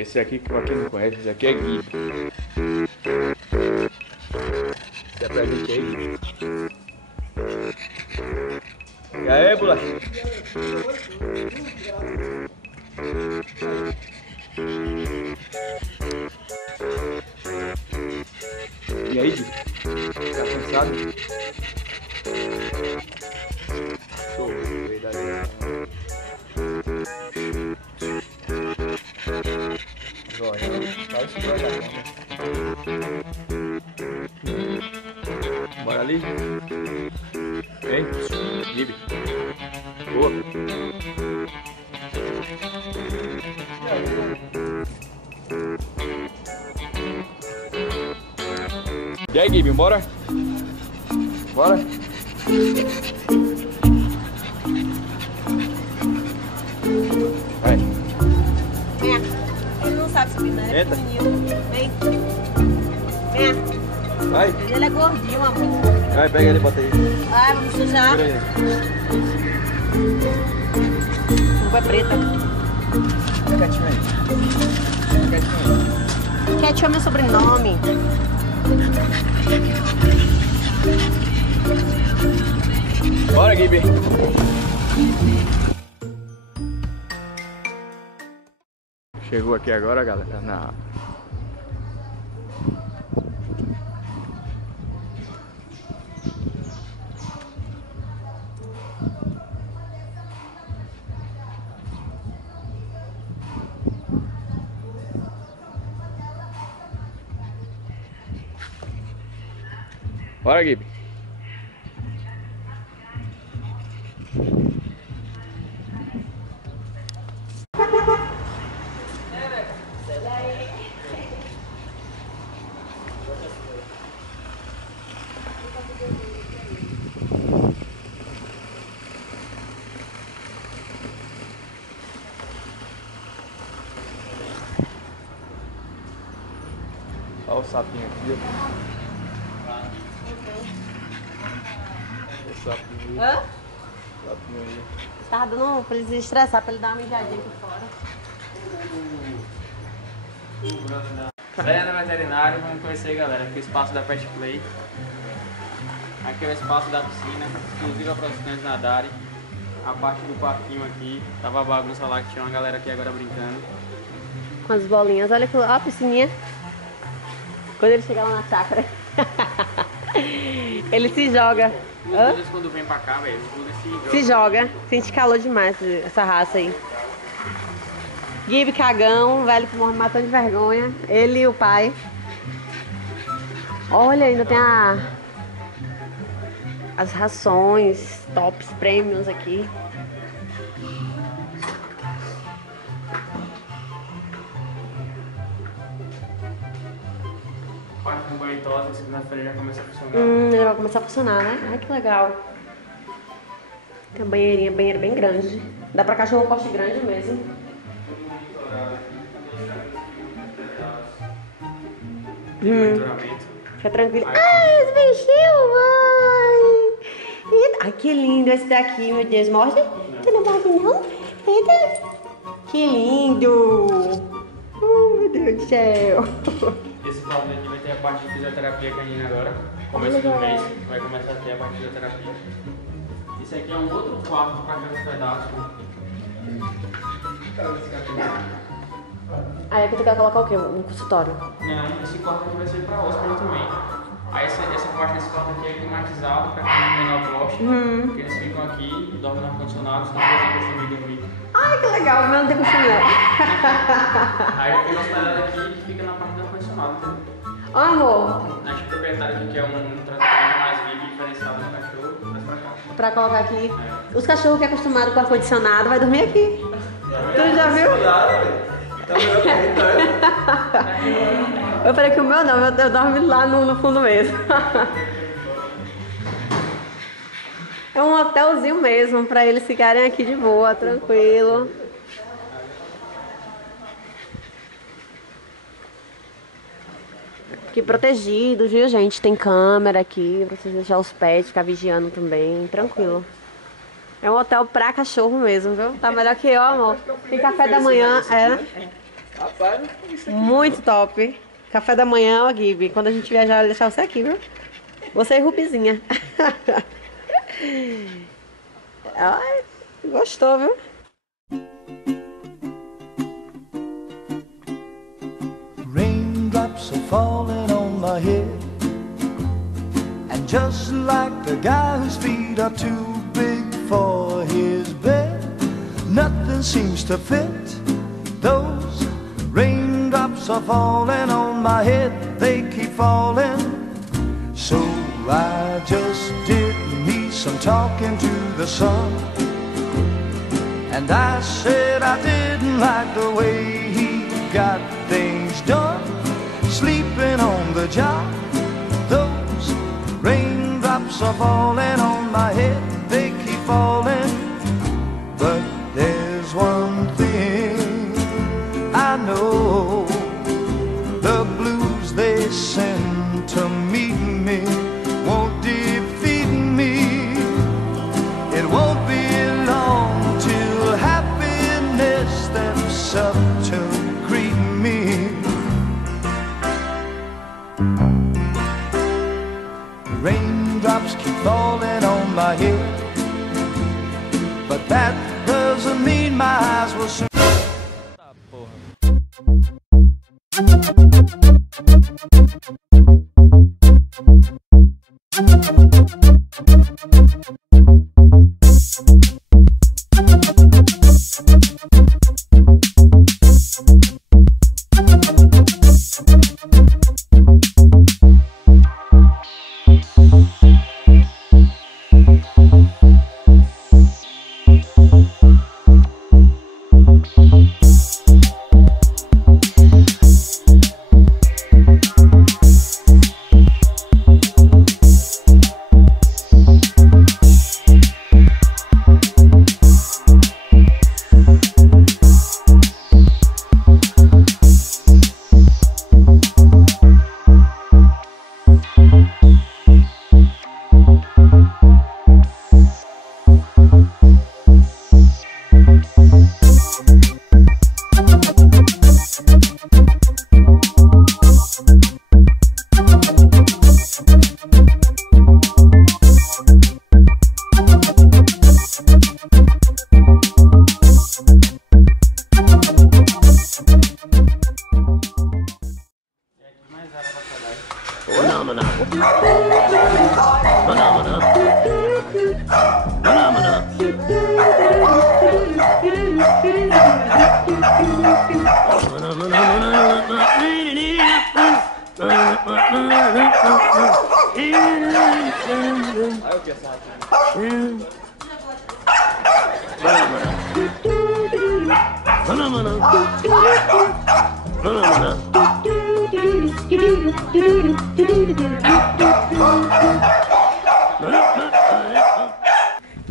Esse aqui que pra quem não conhece, esse aqui é Gui. Se apresente aí, Gui. E aí, bolacha? E aí, Gui? Tá cansado? Show, verdade. Vai se jogar. Bora ali? Vem, Gibi. Boa. E aí, Gibi, bora? Bora? Vai. Vem. Ele não sabe subir, né? Ele é pequenininho. Vem. Vem. Vai. Ele é gordinho, amor. Vai, pega ele e bota aí. Vai, vamos sujar. Roupa é preta. Quietinho aí. Cat é meu sobrenome. Bora, Gibi. Chegou aqui agora, galera, na... Bora, Gibi. Olha o sapinho aqui, ó. O sapinho aí. Hã? Sapinho aí. Tava dando pra ele se estressar, pra ele dar uma mijadinha aqui fora. Venha no veterinário, vamos conhecer, galera, aqui é o espaço da Pet Play. Aqui é o espaço da piscina, exclusiva para os cães nadarem. A parte do parquinho aqui, tava bagunça lá que tinha uma galera aqui agora brincando. Com as bolinhas, olha a piscininha. Quando ele chegar lá na chácara, ele se joga. Os dois quando vem pra cá, velho, Se joga, sente calor demais essa raça aí. Gibi cagão, velho que morre matando de vergonha. Ele e o pai. Olha, ainda tem as rações, tops, premiums aqui. Parte do banho tosa, segunda-feira já começa a funcionar. Ele vai começar a funcionar, né? Ai, que legal. Tem uma banheirinha, banheiro bem grande. Dá pra cachorro porte grande mesmo. Fica tranquilo. Ai, os bichinhos, mãe! Ai, que lindo esse daqui, meu Deus. Mostra. Tu não morde, não? Eita. Que lindo. Meu Deus do céu. Esse quadro aqui vai ter a parte de fisioterapia canina agora. Começo do mês vai começar a ter a parte de fisioterapia. Esse aqui é um outro quarto para crianças pedaços. Aí aqui tu quer colocar o quê? Um consultório? Não, esse quarto aqui vai ser para hóspede também. Aí essa parte desse quarto aqui é climatizado para quem tem menor poste. Porque eles ficam aqui, dormem no ar-condicionado, senão não tem costume de dormir. Ai, que legal, mas não tem costume não. Aí tem uma hospedada aqui que fica na parte do ar-condicionado, entendeu? Ó, amor. A gente proprietário aqui quer um tratamento mais vivo e diferenciado no cachorro, traz pra cá. Pra colocar aqui. Os cachorros que é acostumado com ar-condicionado vai dormir aqui. Tu já viu? Eu falei que o meu não, eu dormo lá no fundo mesmo. É um hotelzinho mesmo, pra eles ficarem aqui de boa, tranquilo. Aqui protegidos, viu, gente? Tem câmera aqui pra vocês deixar os pets, ficar vigiando também, tranquilo. É um hotel pra cachorro mesmo, viu? Tá melhor que eu, amor. Tem café da manhã, é. Rapaz, isso aqui. Muito top. Café da manhã, ó, Gibi. Quando a gente viajar, eu vou deixar você aqui, viu? Você e Rupizinha. Ai, gostou, viu? Raindrops are falling on my head, and just like the guy whose feet are too big for his bed, nothing seems to fit. Those raindrops are falling on my head, they keep falling. So I just did me some talking to the sun, and I said I didn't like the way he got things done, sleeping on the job. Those raindrops are falling on my head, they keep falling. But there's one thing I know, the blues they send to meet me won't defeat me. It won't be long till happiness steps up to greet me. Raindrops keep falling on my head, but that doesn't mean my eyes will soon.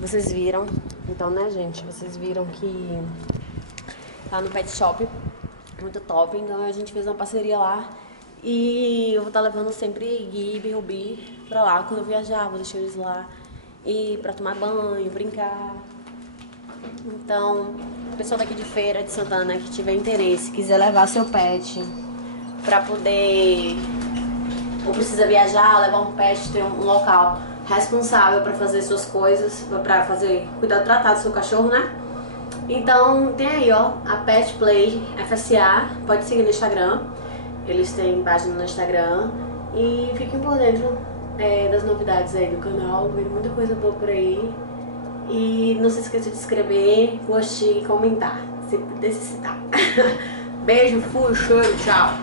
Vocês viram, então, né, gente? Vocês viram que tá no pet shop, muito top. Então a gente fez uma parceria lá e eu vou estar levando sempre Gibi e Rubi pra lá. Quando eu viajar, vou deixar eles lá e pra tomar banho, brincar. Então, o pessoal daqui de Feira de Santana que tiver interesse, quiser levar seu pet pra poder, ou precisa viajar, levar um pet, ter um local responsável para fazer suas coisas, para cuidar do tratado do seu cachorro, né? Então tem aí, ó, a PETPLAYFSA, pode seguir no Instagram, eles têm página no Instagram e fiquem por dentro das novidades aí do canal, vem muita coisa boa por aí. E não se esqueça de se inscrever, curtir e comentar, se necessitar. Beijo, fui, cheiro, tchau!